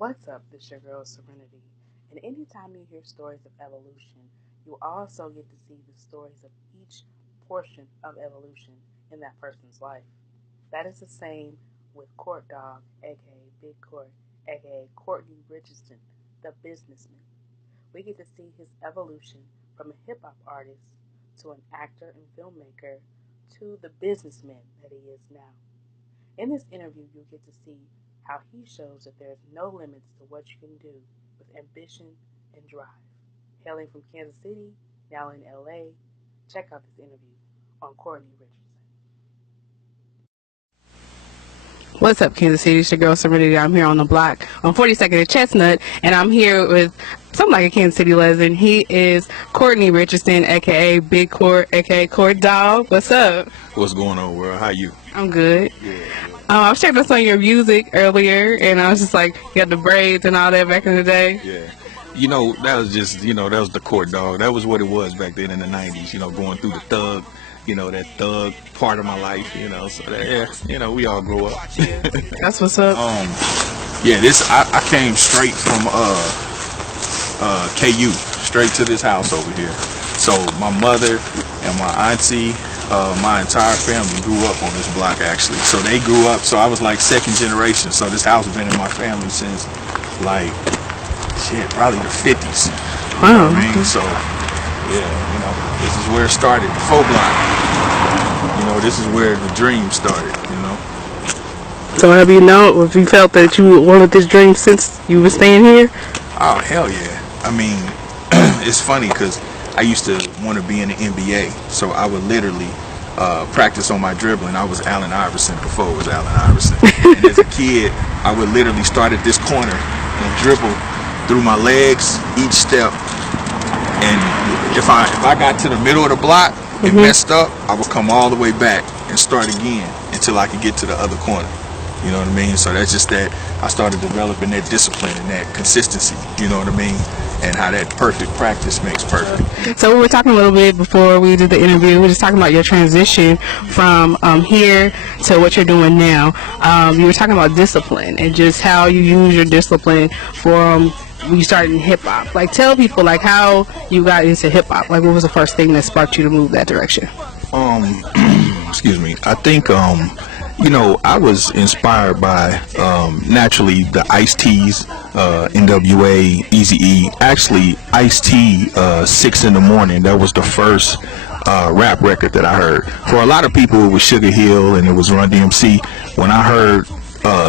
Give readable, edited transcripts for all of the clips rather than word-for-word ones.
What's up? This your girl Serenity. And anytime you hear stories of evolution, you also get to see the stories of each portion of evolution in that person's life. That is the same with CourtDog, aka Big Court, aka Courtney Richardson, the businessman. We get to see his evolution from a hip hop artist to an actor and filmmaker to the businessman that he is now. In this interview, you'll get to see how he shows that there's no limits to what you can do with ambition and drive. Hailing from Kansas City, now in LA, check out this interview on Courtney Richardson. What's up, Kansas City? It's your girl Serenity. I'm here on the block on 42nd and Chestnut, and I'm here with something like a Kansas City legend. He is Courtney Richardson, aka Big Court, aka CourtDog. What's up? What's going on, world? How you? I'm good. Yeah. I was checking out some of your music earlier, and I was just like, you got the braids and all that back in the day. Yeah. That was just, that was the CourtDog. That was what it was back then in the 90s, going through the thug, that thug part of my life, so that, yeah, we all grow up. That's what's up. I came straight from KU, straight to this house over here. So my mother and my auntie, my entire family grew up on this block, actually. So they grew up, so I was like second generation. So this house has been in my family since probably the 50s. Wow. You know what I mean? So yeah, this is where it started, the faux block. This is where the dream started, So have you felt that you wanted this dream since you were staying here? Oh, hell yeah. I mean, it's funny because I used to want to be in the NBA, so I would literally practice on my dribbling. I was Allen Iverson before it was Allen Iverson. And as a kid, I would literally start at this corner and dribble through my legs each step. And if I got to the middle of the block and messed up, I would come all the way back and start again until I could get to the other corner. You know what I mean? So that's just that I started developing that discipline and that consistency, you know what I mean? And how that perfect practice makes perfect. So we were talking a little bit before we did the interview. We were just talking about your transition from here to what you're doing now. You were talking about discipline and just how you use your discipline from when you started in hip-hop. Like, tell people, how you got into hip-hop. Like, what was the first thing that sparked you to move that direction? Excuse me. I think, I was inspired by, naturally, the Ice-T's, NWA, Eazy-E. Actually, Ice-T, 6 in the Morning, that was the first rap record that I heard. For a lot of people, it was Sugar Hill and it was Run DMC. When I heard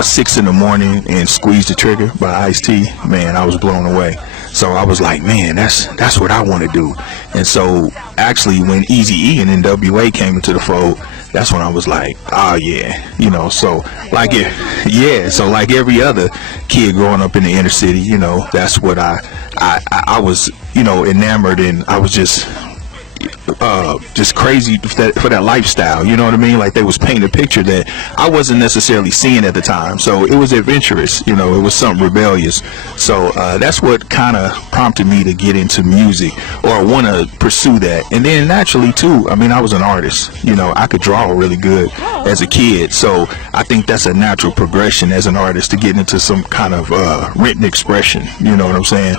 6 in the Morning and Squeeze the Trigger by Ice-T, man, I was blown away. So I was like, man, that's what I want to do. And so actually when Eazy-E and NWA came into the fold, that's when I was like, oh yeah, so like so like every other kid growing up in the inner city, that's what I was, enamored, and I was just crazy for that lifestyle, you know what I mean? Like, they was painting a picture that I wasn't necessarily seeing at the time, so it was adventurous, it was something rebellious. So that's what kind of prompted me to get into music or want to pursue that. And then naturally too, I mean, I was an artist, I could draw really good as a kid, so I think that's a natural progression as an artist to get into some kind of written expression, you know what I'm saying?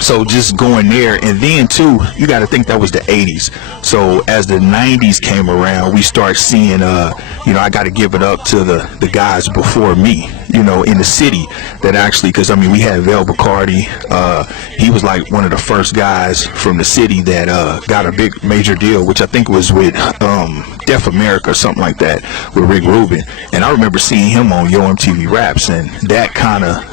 So just going there, and then too, you got to think that was the 80s. So as the 90s came around, we start seeing, I got to give it up to the guys before me, in the city that actually, because I mean, we had Vel Bacardi. He was like one of the first guys from the city that got a big major deal, which I think was with Def America or something like that, with Rick Rubin. And I remember seeing him on Yo MTV Raps, and that kind of,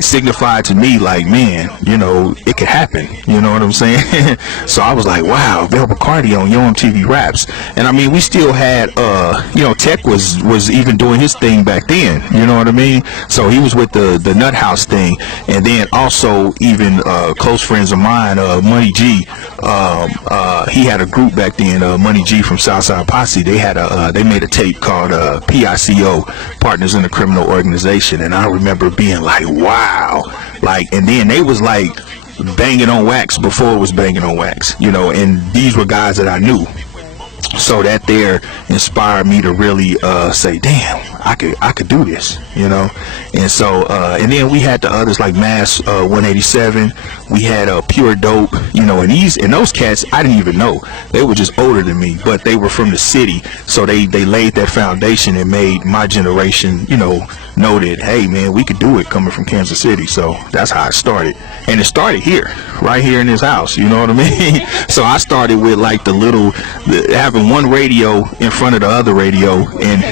signified to me like, man, it could happen, you know what I'm saying? So I was like, wow, Vel Bacardi on Yo MTV Raps. And I mean, we still had Tech was even doing his thing back then, you know what I mean? So he was with the Nut House thing. And then also even close friends of mine, Money G, he had a group back then, Money G from Southside Posse. They made a tape called PICO, Partners in a Criminal Organization. And I remember being like, wow, and then they was like banging on wax before it was banging on wax, and these were guys that I knew. So that there inspired me to really say, damn, I could do this, you know. And so and then we had the others like Mass 187. We had Pure Dope, you know, and those cats I didn't even know. They were just older than me, but they were from the city, so they laid that foundation and made my generation, you know that, hey man, we could do it coming from Kansas City. So that's how it started, and it started here, right here in this house, you know what I mean? So I started with like having one radio in front of the other radio, and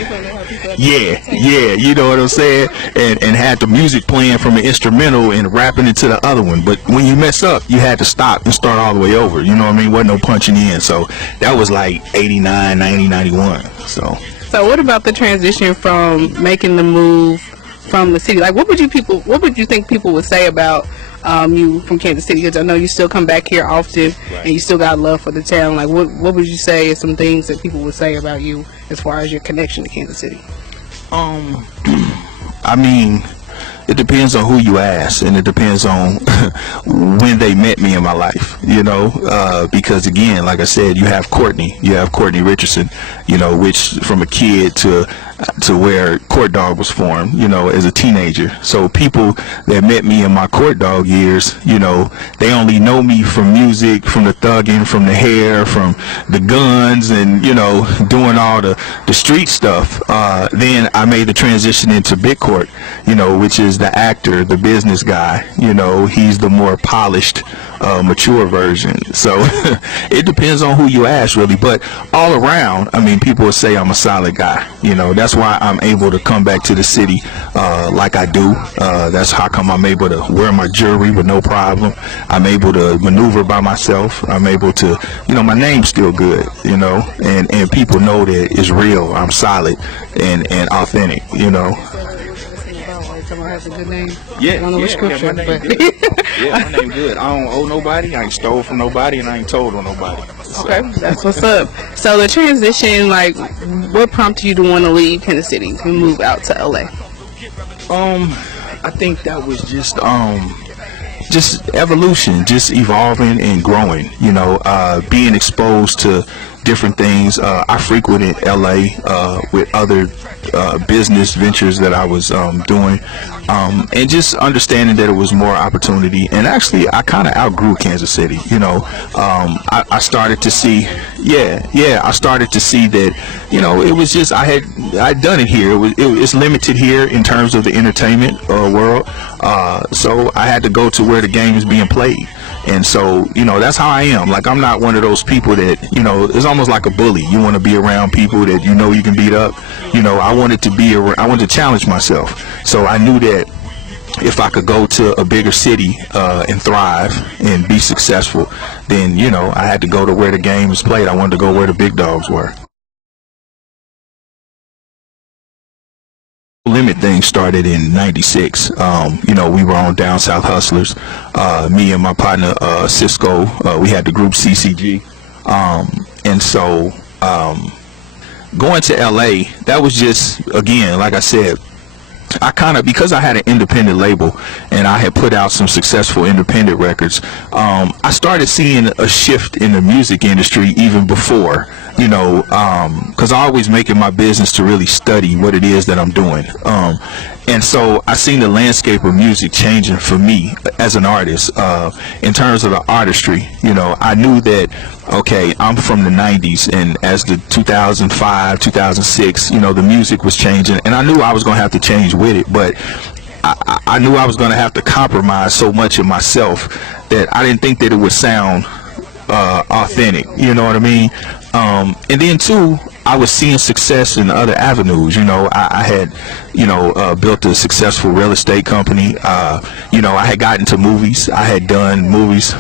yeah, you know what I'm saying, and had the music playing from an instrumental and rapping it to the other one. But when you mess up, you had to stop and start all the way over, you know what I mean? Wasn't no punching in. So that was like 89, 90, 91. So what about the transition from making the move from the city? Like, what would you think people would say about you from Kansas City? Because I know you still come back here often, right, and you still got love for the town. Like, what would you say is some things that people would say about you as far as your connection to Kansas City? I mean, it depends on who you ask, and it depends on when they met me in my life, you know, because again, like I said, you have Courtney Richardson, you know, which from a kid to where CourtDog was formed, you know, as a teenager. So people that met me in my CourtDog years, you know, they only know me from music, from the thugging, from the hair, from the guns, and, you know, doing all the street stuff. Then I made the transition into Big Court, you know, which is the actor, the business guy. You know, he's the more polished, mature version. So it depends on who you ask, really. But all around, I mean, people will say I'm a solid guy. You know, that's why I'm able to come back to the city like I do. That's how come I'm able to wear my jewelry with no problem. I'm able to maneuver by myself. I'm able to, you know, my name's still good, you know, and people know that it's real. I'm solid and authentic, you know. Someone has a good name. Yeah, I don't know what scripture, my name good. Yeah, my name good. I don't owe nobody. I ain't stole from nobody, and I ain't told on nobody. So. Okay, that's what's up. So the transition, like, what prompted you to want to leave Kansas City and move out to LA? I think that was just evolution, just evolving and growing. You know, being exposed to different things. I frequented LA with other business ventures that I was doing, and just understanding that it was more opportunity. And actually, I kind of outgrew Kansas City. You know, I started to see, I started to see that, you know, it was just I'd done it here. It's limited here in terms of the entertainment world. So I had to go to where the game is being played. And so, you know, that's how I am. Like, I'm not one of those people that, you know, it's almost like a bully. You want to be around people that you know you can beat up. You know, I wanted to challenge myself. So I knew that if I could go to a bigger city and thrive and be successful, then, you know, I had to go to where the game is played. I wanted to go where the big dogs were. Limit thing started in 96. You know, we were on Down South Hustlers. Me and my partner Cisco, we had the group CCG. And so going to LA, that was just, again, like I said, I kind of, because I had an independent label and I had put out some successful independent records, I started seeing a shift in the music industry even before, you know, because I always make it my business to really study what it is that I'm doing. And so I seen the landscape of music changing for me as an artist, in terms of the artistry. You know, I knew that, okay, I'm from the 90s, and as the 2005, 2006, you know, the music was changing, and I knew I was going to have to change with it, but I knew I was going to have to compromise so much of myself that I didn't think that it would sound authentic, you know what I mean? And then too, I was seeing success in other avenues. You know, I had, you know, built a successful real estate company. You know, I had gotten to movies. I had done movies.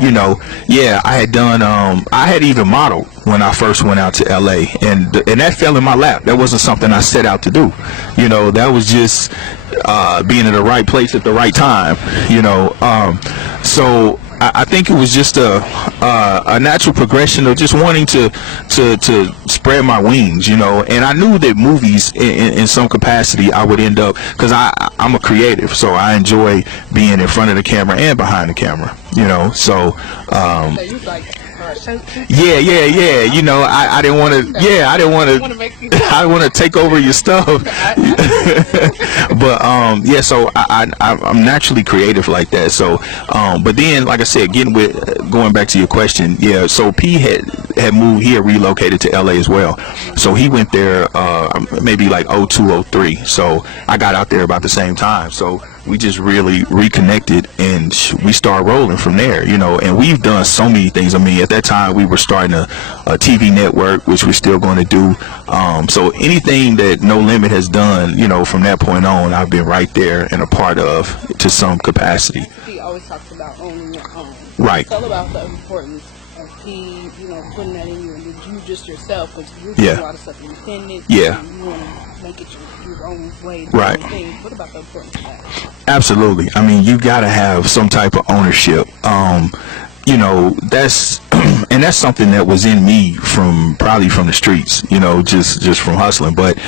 You know, yeah, I had done, I had even modeled when I first went out to LA, and that fell in my lap. That wasn't something I set out to do. You know, that was just being in the right place at the right time, you know. So I think it was just a natural progression of just wanting to spread my wings, you know. And I knew that movies, in some capacity, I would end up, because I'm a creative, so I enjoy being in front of the camera and behind the camera, you know. So our show too. Yeah. You know, I didn't want to. Yeah, I didn't want to. I want to take over your stuff. But yeah, so I'm naturally creative like that. So, but then, like I said, going back to your question, yeah. So P had moved. He had relocated to LA as well. So he went there maybe like 02, 03. So I got out there about the same time. So we just really reconnected and we started rolling from there, you know. And we've done so many things. I mean, at that time we were starting a TV network, which we're still going to do. So anything that No Limit has done, you know, from that point on, I've been right there and a part of to some capacity. He always talks about owning your own. Right. Tell about the importance of he, you know, putting that in you, and did you just yourself, because you're doing a lot of stuff independent. Yeah. And you want to make it your own way. Right. What about the importance of that? Absolutely. I mean, you got to have some type of ownership. You know, that's and that's something that was in me probably from the streets, you know, just from hustling. But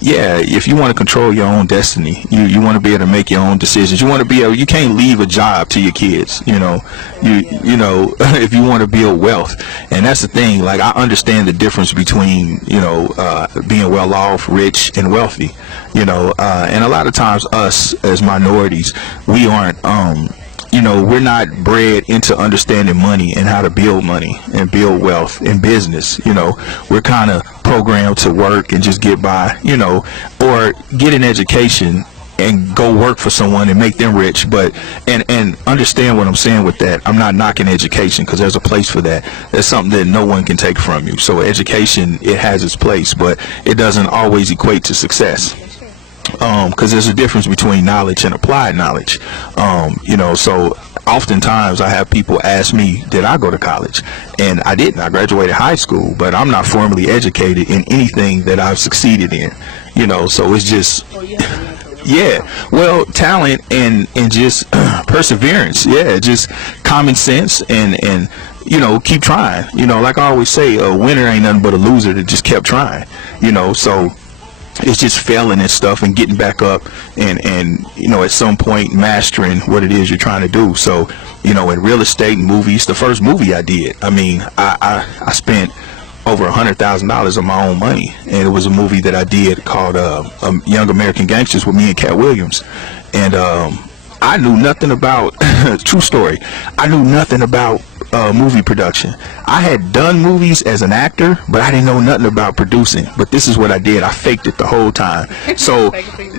yeah, if you want to control your own destiny, you want to be able to make your own decisions. You want to be able, you can't leave a job to your kids, you know. You know, if you want to build wealth. And that's the thing, like, I understand the difference between, you know, being well off, rich, and wealthy, you know, and a lot of times us as minorities, we aren't you know, we're not bred into understanding money and how to build money and build wealth in business. You know, we're kind of programmed to work and just get by, you know, or get an education and go work for someone and make them rich. But and understand what I'm saying with that. I'm not knocking education, because there's a place for that. That's something that no one can take from you. So education, it has its place, but it doesn't always equate to success. Because there's a difference between knowledge and applied knowledge. You know, so oftentimes I have people ask me, did I go to college? And I didn't. I graduated high school, but I'm not formally educated in anything that I've succeeded in, you know. So it's just yeah, well, talent and just perseverance. Yeah, just common sense and you know, keep trying. You know, like I always say, a winner ain't nothing but a loser that just kept trying, you know. So it's just failing and stuff and getting back up and you know, at some point mastering what it is you're trying to do. So, you know, in real estate and movies, the first movie I did, I mean, I spent over $100,000 of my own money, and it was a movie that I did called Young American Gangsters with me and Cat Williams. And I knew nothing about true story, I knew nothing about movie production. I had done movies as an actor, but I didn't know nothing about producing. But this is what I did. I faked it the whole time. So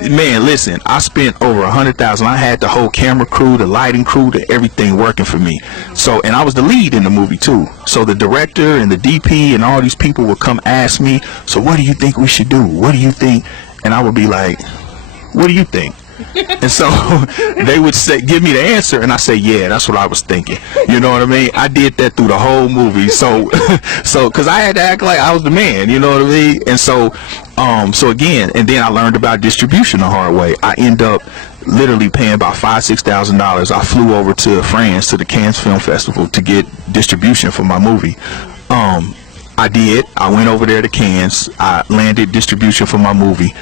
man, listen, I spent over $100,000. I had the whole camera crew, the lighting crew, everything working for me. So, and I was the lead in the movie too. So the director and the DP and all these people would come ask me, so what do you think we should do? What do you think? And I would be like, what do you think? And so they would say, give me the answer, and I say, yeah, that's what I was thinking. You know what I mean? I did that through the whole movie. So because I had to act like I was the man, you know what I mean? And so again, and then I learned about distribution the hard way. I end up literally paying about $5,000-$6,000. I flew over to France to the Cannes Film Festival to get distribution for my movie. I did. I went over there to Cannes. I landed distribution for my movie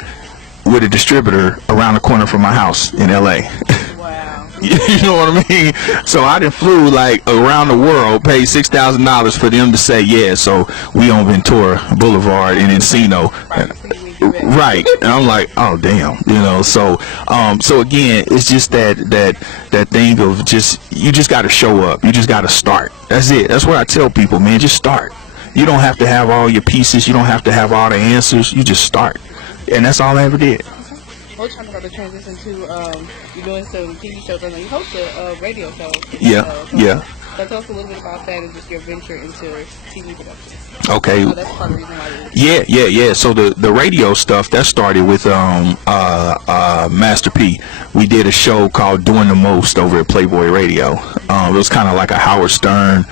with a distributor around the corner from my house in LA. Wow. You know what I mean? So I done flew like around the world, paid $6,000 for them to say, yeah, so we on Ventura Boulevard in Encino. Right. And I'm like, oh damn, you know. So again, it's just that thing of just, you just got to show up. You just got to start. That's it. That's what I tell people, man. Just start. You don't have to have all your pieces. You don't have to have all the answers. You just start. And that's all I ever did. We're trying to transition to you're doing some TV shows. I know you host a radio show. Yeah. So tell us a little bit about that and just your venture into TV production. Okay. That's part of the reason why Yeah. So the radio stuff, that started with Master P. We did a show called Doing the Most over at Playboy Radio. It was kind of like a Howard Stern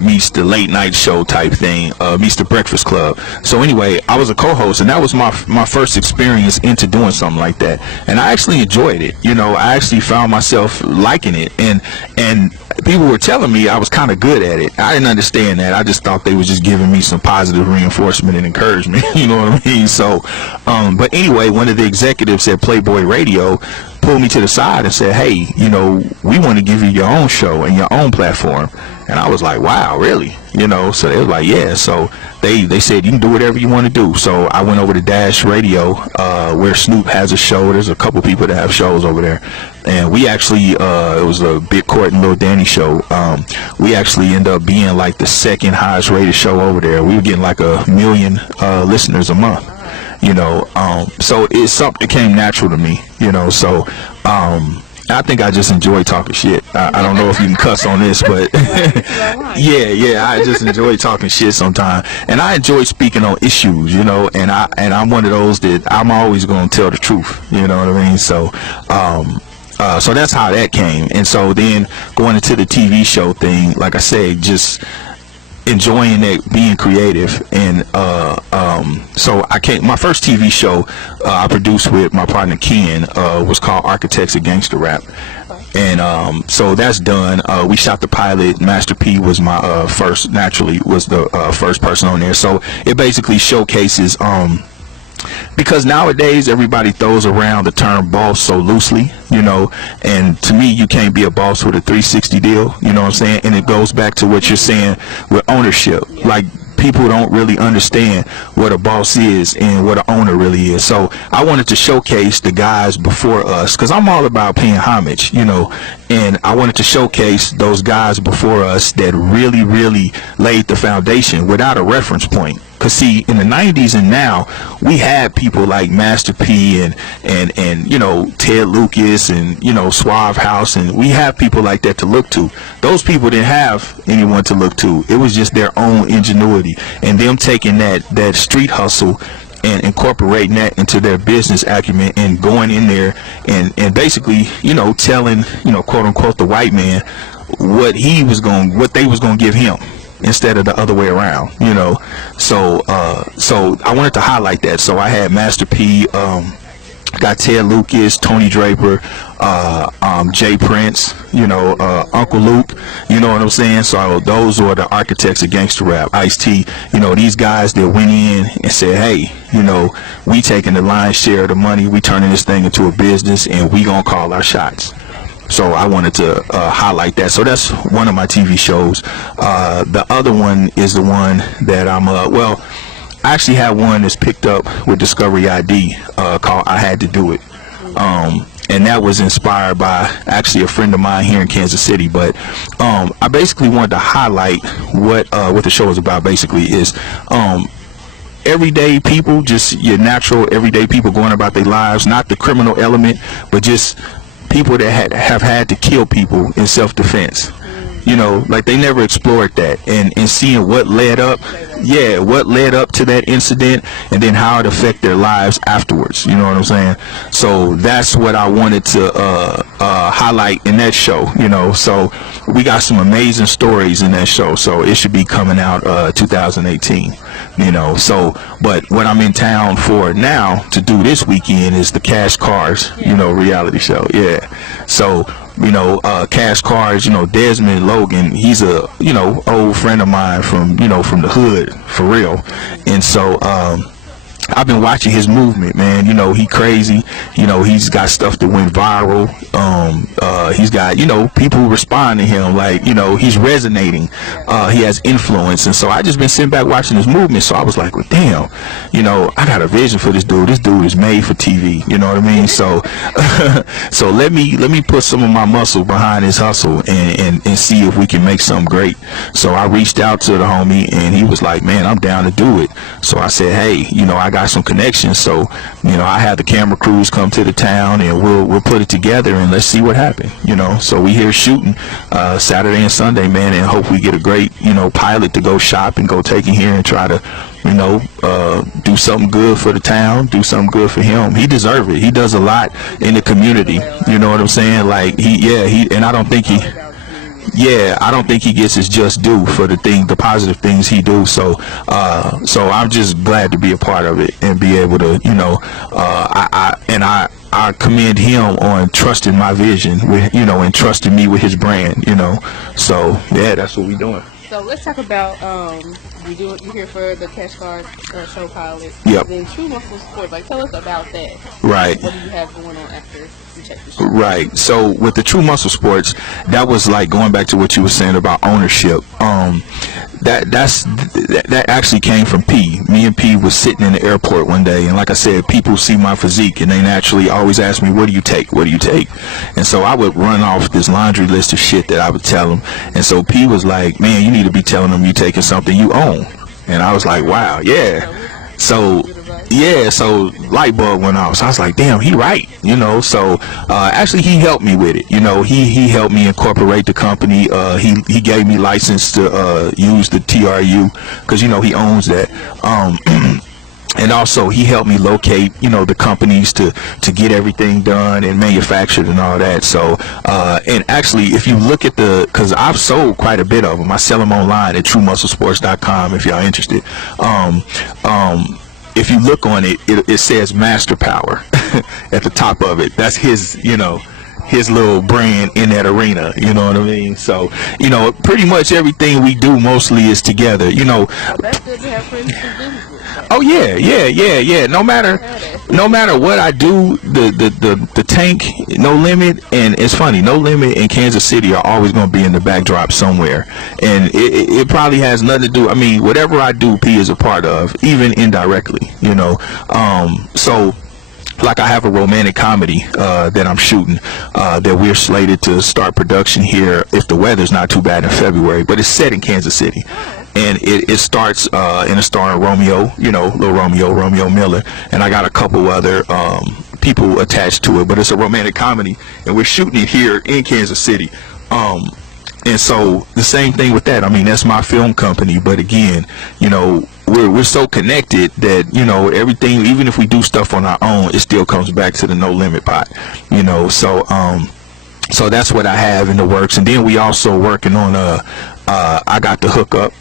meets the late night show type thing, meets the Breakfast Club. So anyway, I was a co-host, and that was my first experience into doing something like that. And I actually enjoyed it. You know, I actually found myself liking it, and people were telling me I was kind of good at it. I didn't understand that. I just thought they was just giving me some positive reinforcement and encouragement. You know what I mean? So, but anyway, one of the executives at Playboy Radio pulled me to the side and said, hey, you know, we want to give you your own show and your own platform. And I was like, wow, really? You know, so they was like, yeah. So they said, you can do whatever you want to do. So I went over to Dash Radio, where Snoop has a show. There's a couple people that have shows over there. And we actually, it was a Big Court and Lil Danny show. We actually ended up being like the second highest rated show over there. We were getting like 1 million listeners a month. You know, so it's something that came natural to me, you know. So I think I just enjoy talking shit. I don't know if you can cuss on this, but yeah, I just enjoy talking shit sometimes, and I enjoy speaking on issues, you know. And I'm one of those that I'm always going to tell the truth, you know what I mean? So so that's how that came. And so then going into the TV show thing, like I said, just enjoying it, being creative. And so my first TV show I produced with my partner Ken was called Architects of Gangster Rap. And so that's done. We shot the pilot. Master P was my first, naturally was the first person on there. So it basically showcases because nowadays everybody throws around the term boss so loosely, you know, and to me, you can't be a boss with a 360 deal, you know what I'm saying? And it goes back to what you're saying with ownership. Like, people don't really understand what a boss is and what an owner really is. So I wanted to showcase the guys before us, because I'm all about paying homage, you know, and I wanted to showcase those guys before us that really, really laid the foundation without a reference point. Because see, in the 90s and now, we had people like Master P and you know, Ted Lucas and, you know, Suave House, and we have people like that to look to. Those people didn't have anyone to look to. It was just their own ingenuity and them taking that street hustle and incorporating that into their business acumen and going in there and basically, you know, telling, you know, quote unquote, the white man what they was going to give him, instead of the other way around, you know. So I wanted to highlight that. So I had Master P, got Ted Lucas, Tony Draper, Jay Prince, you know, Uncle Luke, you know what I'm saying? So those were the architects of gangster rap. Ice-T, you know, these guys that went in and said, hey, you know, we taking the lion's share of the money, we turning this thing into a business, and we gonna call our shots. So I wanted to highlight that. So that's one of my TV shows. The other one is the one that I'm, well, I actually have one that's picked up with Discovery ID called I Had to Do It. And that was inspired by actually a friend of mine here in Kansas City. But I basically wanted to highlight what the show is about. Basically is everyday people, just your natural everyday people going about their lives, not the criminal element, but just people that have had to kill people in self-defense. You know, like they never explored that, and seeing what led up to that incident, and then how it affected their lives afterwards. You know what I'm saying? So that's what I wanted to highlight in that show. You know, so we got some amazing stories in that show. So it should be coming out 2018. You know, so but what I'm in town for now to do this weekend is the Cash Cars, you know, reality show. Yeah, so. You know, Cash Cars, you know, Desmond Logan, he's a, you know, old friend of mine from, you know, from the hood, for real. And so, I've been watching his movement, man. You know, he crazy. You know, he's got stuff that went viral. He's got, you know, people respond to him like, you know, he's resonating. He has influence. And so I just been sitting back watching his movement. So I was like, well, damn, you know, I got a vision for this dude. This dude is made for TV. You know what I mean? So, so let me put some of my muscle behind his hustle and see if we can make something great. So I reached out to the homie and he was like, man, I'm down to do it. So I said, hey, you know, I got some connections, so you know I had the camera crews come to the town and we'll put it together and let's see what happened. You know, so we here shooting Saturday and Sunday, man, and hope we get a great, you know, pilot to go shop and go take in here and try to, you know, do something good for the town, do something good for him. He deserves it. He does a lot in the community. You know what I'm saying? Like he and I don't think he gets his just due for the positive things he do. So I'm just glad to be a part of it and be able to, you know, I commend him on trusting my vision with, you know, and trusting me with his brand, you know. So yeah, that's what we doing. So let's talk about you're here for the Cash Card show pilot. Yep. Then True Muscle Sports. Like, tell us about that. Right. What do you have going on after you check the show? Right. So with the True Muscle Sports, that was like going back to what you were saying about ownership. That actually came from P. Me and P was sitting in the airport one day, and like I said, people see my physique and they naturally always ask me, "What do you take? What do you take?" And so I would run off this laundry list of shit that I would tell them. And so P was like, "Man, you need to be telling them you taking something you own." And I was like, "Wow, yeah." So light bulb went off. So I was like, damn, he right, So actually, he helped me with it. He helped me incorporate the company. He gave me license to use the TRU because he owns that. And also, he helped me locate, the companies to get everything done and manufactured and all that. So, and actually, if you look at because I've sold quite a bit of them. I sell them online at TrueMuscleSports.com if y'all interested. If you look on it, it says Master Power at the top of it. That's his, his little brand in that arena. You know what I mean? So, pretty much everything we do mostly is together. That's good to have friends to do business with. Oh yeah. No matter what I do, the tank, No Limit, and it's funny, No Limit and Kansas City are always going to be in the backdrop somewhere, and it probably has nothing to do. I mean, whatever I do, P is a part of, even indirectly. So. Like I have a romantic comedy that I'm shooting that we're slated to start production here if the weather's not too bad in February, but it's set in Kansas City. And it starts in a starring Romeo, little Romeo Miller, and I got a couple other people attached to it, but it's a romantic comedy, and we're shooting it here in Kansas City. And so the same thing with that. I mean, that's my film company, but again, we're so connected that everything, even if we do stuff on our own, it still comes back to the No Limit pot. So that's what I have in the works. And then we also working on I Got the Hookup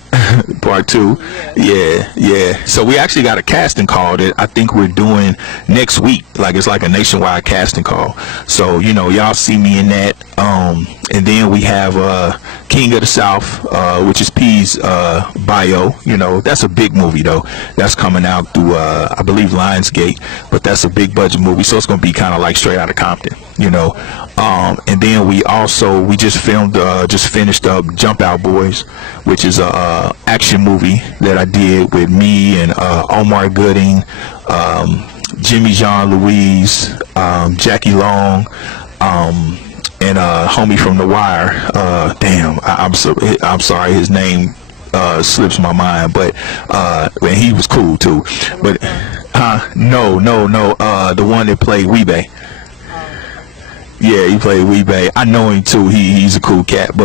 part 2. Yeah. So we actually got a casting call that I think we're doing next week. Like, it's like a nationwide casting call. So, y'all see me in that. And then we have King of the South, which is P's bio. That's a big movie though. That's coming out through I believe Lionsgate, but that's a big budget movie, so it's gonna be kind of like straight out of Compton. And then we just finished up Jump Out Boys, which is a action movie that I did with me and Omar Gooding, Jimmy Jean Louise, Jackie Long, and homie from The Wire. I'm sorry, his name slips my mind, but and he was cool too. But no, the one that played Weebay. Yeah, he played Weebay. I know him too. He's a cool cat.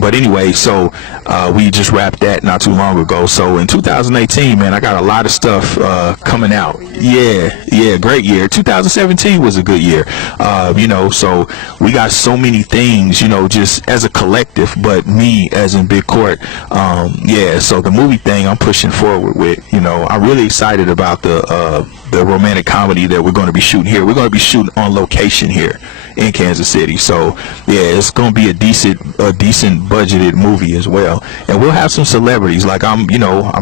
But anyway, so we just wrapped that not too long ago. So in 2018, man, I got a lot of stuff coming out. Yeah, great year. 2017 was a good year. So we got so many things, just as a collective, but me as in Big Court. So the movie thing I'm pushing forward with, I'm really excited about the romantic comedy that we're going to be shooting here. We're going to be shooting on location here in Kansas City. So yeah, it's going to be a decent budgeted movie as well. And we'll have some celebrities. Like I'm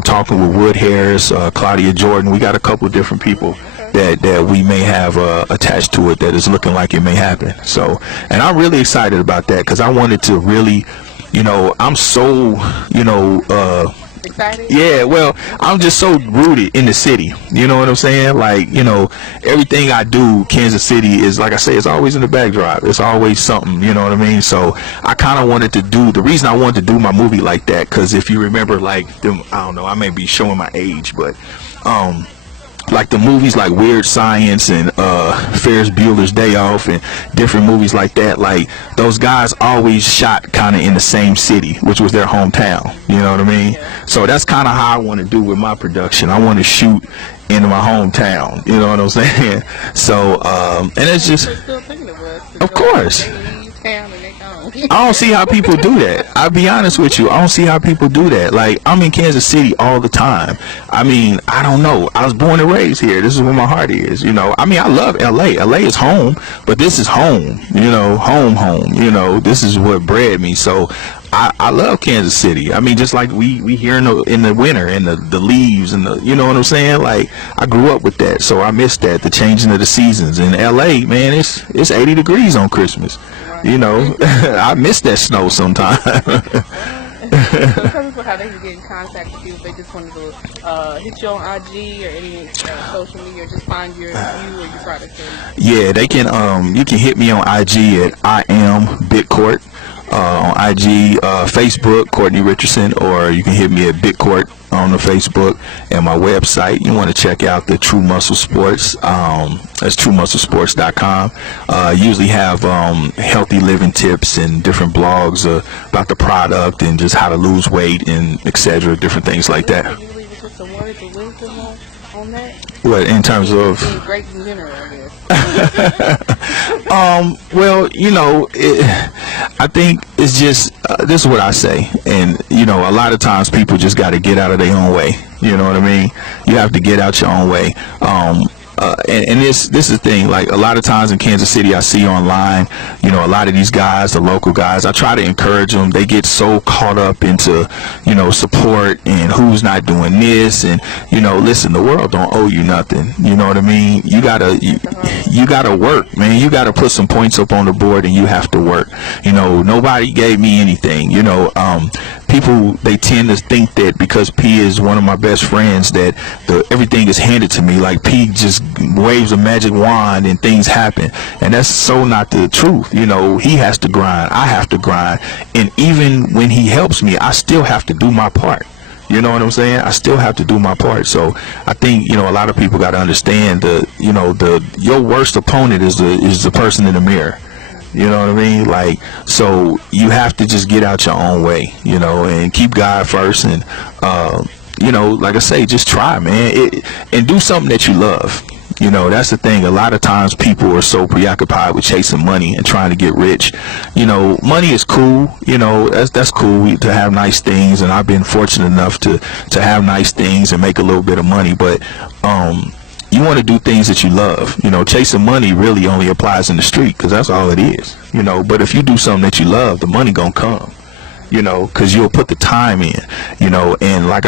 talking with Wood Harris, Claudia Jordan. We got a couple of different people that we may have attached to it that is looking like it may happen. So, and I'm really excited about that because I wanted to really, I'm so, excited? Yeah, well, I'm just so rooted in the city. You know what I'm saying? Like, everything I do, Kansas City is, like I say, it's always in the backdrop. It's always something, you know what I mean? So I kind of wanted to the reason I wanted to do my movie like that, because if you remember, like, I don't know, I may be showing my age, but, like the movies like Weird Science and Ferris Bueller's Day Off and different movies like that, like those guys always shot kind of in the same city, which was their hometown, you know what I mean? So that's kind of how I want to do with my production. I want to shoot in my hometown, you know what I'm saying? So and it's just, of course, I don't see how people do that. I'll be honest with you. I don't see how people do that. Like, I'm in Kansas City all the time. I mean, I don't know. I was born and raised here. This is where my heart is, I mean, I love LA. LA is home, but this is home, home. This is what bred me. So I love Kansas City. I mean, just like we here in the winter and the leaves and the, you know what I'm saying? Like, I grew up with that, so I miss that, the changing of the seasons. In LA, man, it's 80 degrees on Christmas. You know, I miss that snow sometimes. So tell people how they can get in contact with you if they just wanted to hit you on IG or any social media, or just find you or your products. Yeah, they can. You can hit me on IG at I am BitCourt. On IG, Facebook, Courtney Richardson, or you can hit me at BitCourt on the Facebook, and my website. You want to check out the True Muscle Sports. That's TrueMuscleSports.com. Usually have healthy living tips and different blogs about the product and just how to lose weight and etc. Different things like that. Can you leave us with some words of wisdom on that? What, in terms of? Being great in general, I guess. Well, you know, I think it's just, this is what I say. And, you know, a lot of times people just got to get out of their own way. You know what I mean? You have to get out your own way. And this is the thing, like a lot of times in Kansas City, I see online, you know, a lot of these guys, the local guys, I try to encourage them. They get so caught up into, you know, support and who's not doing this. And, you know, listen, the world don't owe you nothing. You know what I mean? You gotta work, man. You gotta put some points up on the board, and you have to work. You know, nobody gave me anything. You know, people, they tend to think that because P is one of my best friends that everything is handed to me, like P just waves a magic wand and things happen. And that's so not the truth. You know, he has to grind, I have to grind, and even when he helps me, I still have to do my part. You know what I'm saying? I still have to do my part. So I think, you know, a lot of people got to understand your worst opponent is the person in the mirror. You know what I mean? Like, so you have to just get out your own way, you know, and keep God first. And, you know, like I say, just try, man, and do something that you love. You know, that's the thing. A lot of times people are so preoccupied with chasing money and trying to get rich. You know, money is cool. You know, that's cool to have nice things. And I've been fortunate enough to have nice things and make a little bit of money. But, you want to do things that you love. You know, chasing money really only applies in the street, because that's all it is. You know, but if you do something that you love, the money gonna come. You know, because you'll put the time in. You know, and like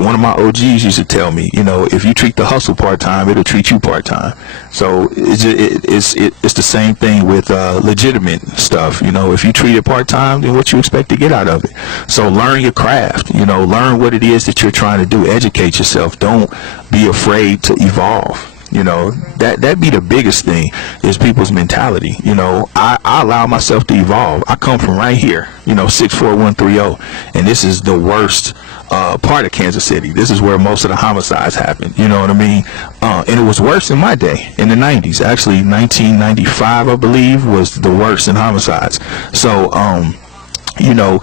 one of my OGs used to tell me, you know, if you treat the hustle part-time, it'll treat you part-time. So it's the same thing with legitimate stuff. You know, if you treat it part-time, then what you expect to get out of it? So learn your craft. You know, learn what it is that you're trying to do. Educate yourself. Don't be afraid to evolve. You know, that be the biggest thing, is people's mentality. You know, I allow myself to evolve. I come from right here, you know, 64130, and this is the worst part of Kansas City. This is where most of the homicides happen. You know what I mean? And it was worse in my day, in the 90s. Actually, 1995, I believe, was the worst in homicides. So, you know,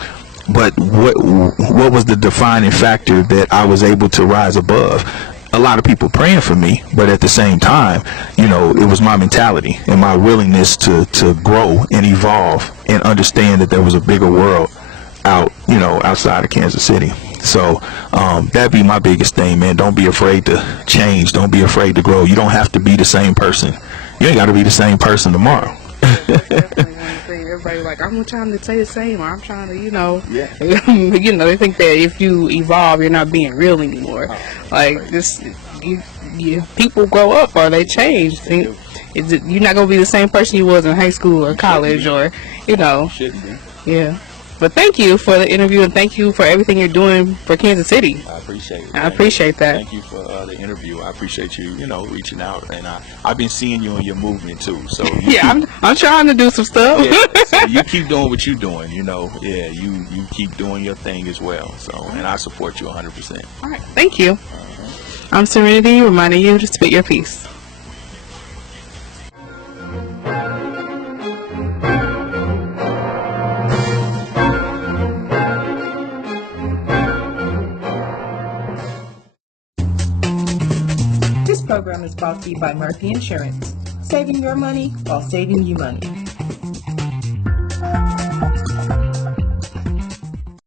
but what was the defining factor that I was able to rise above? A lot of people praying for me, but at the same time, you know, it was my mentality and my willingness to grow and evolve and understand that there was a bigger world outside of Kansas City. So that'd be my biggest thing, man. Don't be afraid to change. Don't be afraid to grow. You don't have to be the same person. You ain't got to be the same person tomorrow. Everybody like, I'm trying to say the same, or I'm trying to, you know, you know, they think that if you evolve, you're not being real anymore. Like, just people grow up or they change. You're not gonna be the same person you was in high school or college, or, you know. Yeah. But thank you for the interview, and thank you for everything you're doing for Kansas City. I appreciate it. I appreciate that. Thank you for the interview. I appreciate you, you know, reaching out, and I've been seeing you in your movement too. So I'm trying to do some stuff. Yeah, so you keep doing what you're doing. You know, you keep doing your thing as well. So, and I support you 100%. All right, thank you. I'm Serenity, reminding you to spit your piece. This program is brought to you by Murphy Insurance, saving your money while saving you money.